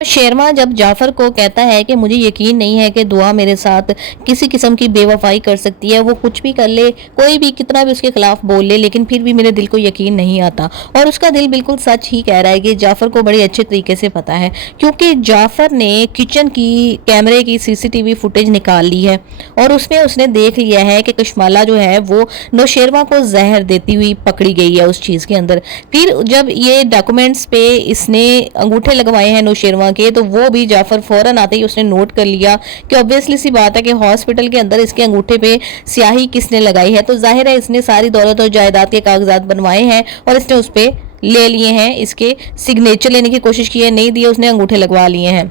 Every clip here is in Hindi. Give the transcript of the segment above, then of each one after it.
शेरमा जब जाफर को कहता है कि मुझे यकीन नहीं है कि दुआ मेरे साथ किसी किस्म की बेवफाई कर सकती है, वो कुछ भी कर ले, कोई भी कितना भी उसके खिलाफ बोल ले, लेकिन फिर भी मेरे दिल को यकीन नहीं आता। और उसका दिल बिल्कुल सच ही कह रहा है कि जाफर को बड़े अच्छे तरीके से पता है, क्योंकि जाफर ने किचन की कैमरे की सीसीटीवी फुटेज निकाल ली है और उसमें उसने देख लिया है कि कशमाला जो है वो नौशेरमा को जहर देती हुई पकड़ी गई है उस चीज़ के अंदर। फिर जब ये डॉक्यूमेंट्स पे इसने अंगूठे लगवाए हैं नौशेरमा के, तो वो भी जाफर फौरन आते ही उसने नोट कर लिया कि ऑब्वियसली सी बात है कि हॉस्पिटल के अंदर इसके अंगूठे पे स्याही किसने लगाई है, तो जाहिर है इसने सारी दौलत और जायदाद के कागजात बनवाए हैं और इसने उस पर ले लिए हैं, इसके सिग्नेचर लेने की कोशिश की है, नहीं दिए, उसने अंगूठे लगवा लिए हैं।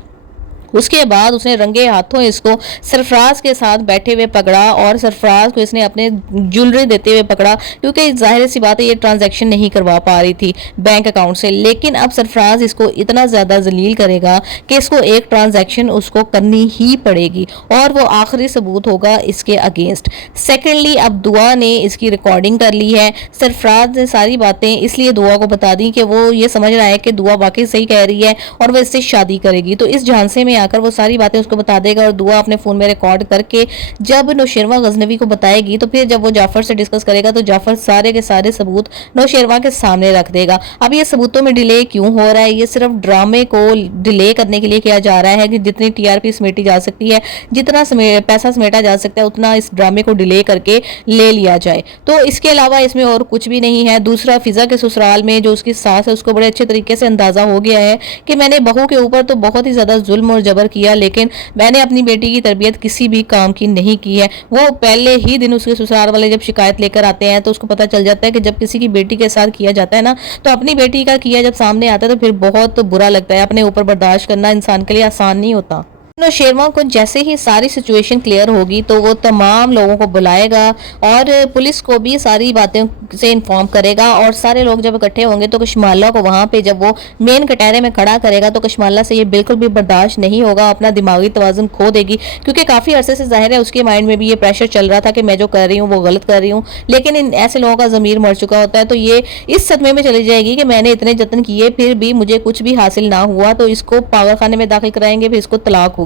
उसके बाद उसने रंगे हाथों इसको सरफराज के साथ बैठे हुए पकड़ा और सरफराज को इसने अपने ज्वेलरी देते हुए पकड़ा, क्योंकि जाहिर सी बात है ये ट्रांजैक्शन नहीं करवा पा रही थी बैंक अकाउंट से। लेकिन अब सरफराज इसको इतना ज़्यादा जलील करेगा कि इसको एक ट्रांजैक्शन उसको करनी ही पड़ेगी और वो आखिरी सबूत होगा इसके अगेंस्ट। सेकेंडली अब दुआ ने इसकी रिकॉर्डिंग कर ली है। सरफराज ने सारी बातें इसलिए दुआ को बता दी कि वो ये समझ रहा है कि दुआ वाकई सही कह रही है और वह इससे शादी करेगी, तो इस झांसे में आकर वो सारी बातें उसको बता देगा और दुआ अपने फोन में रिकॉर्ड करके जब नौशेरमा गजनवी को बताएगी, तो फिर जब वो जाफर से डिस्कस करेगा तो जाफर सारे के सारे सबूत नौशेरमा के सामने रख देगा। अब ये सबूतों में डिले क्यों हो रहा है? ये सिर्फ ड्रामे को डिले करने के लिए किया जा रहा है कि जितनी टीआरपी समेटी जा सकती है, जितना पैसा समेटा जा सकता है, उतना इस ड्रामे को डिले करके ले लिया जाए। तो इसके अलावा इसमें और कुछ भी नहीं है। दूसरा, फिजा के ससुराल में जो उसकी सास है उसको बड़े अच्छे तरीके से अंदाजा हो गया है कि मैंने बहू के ऊपर तो बहुत ही ज्यादा जुल्म और जबर किया, लेकिन मैंने अपनी बेटी की तरबियत किसी भी काम की नहीं की है। वो पहले ही दिन उसके ससुराल वाले जब शिकायत लेकर आते हैं तो उसको पता चल जाता है कि जब किसी की बेटी के साथ किया जाता है ना, तो अपनी बेटी का किया जब सामने आता है तो फिर बहुत बुरा लगता है। अपने ऊपर बर्दाश्त करना इंसान के लिए आसान नहीं होता। नौशेरमा को जैसे ही सारी सिचुएशन क्लियर होगी तो वो तमाम लोगों को बुलाएगा और पुलिस को भी सारी बातें से इन्फॉर्म करेगा और सारे लोग जब इकट्ठे होंगे तो कशमाला को वहाँ पे जब वो मेन कटहरे में खड़ा करेगा तो कशमाला से ये बिल्कुल भी बर्दाश्त नहीं होगा, अपना दिमागी तवाज़ुन खो देगी, क्योंकि काफ़ी अरसे से जाहिर है उसके माइंड में भी ये प्रेशर चल रहा था कि मैं जो कर रही हूँ वो गलत कर रही हूँ। लेकिन इन ऐसे लोगों का ज़मीर मर चुका होता है तो ये इस सदमे में चली जाएगी कि मैंने इतने जतन किए फिर भी मुझे कुछ भी हासिल ना हुआ, तो इसको पागल खाने में दाखिल कराएंगे, फिर इसको तलाक होगी।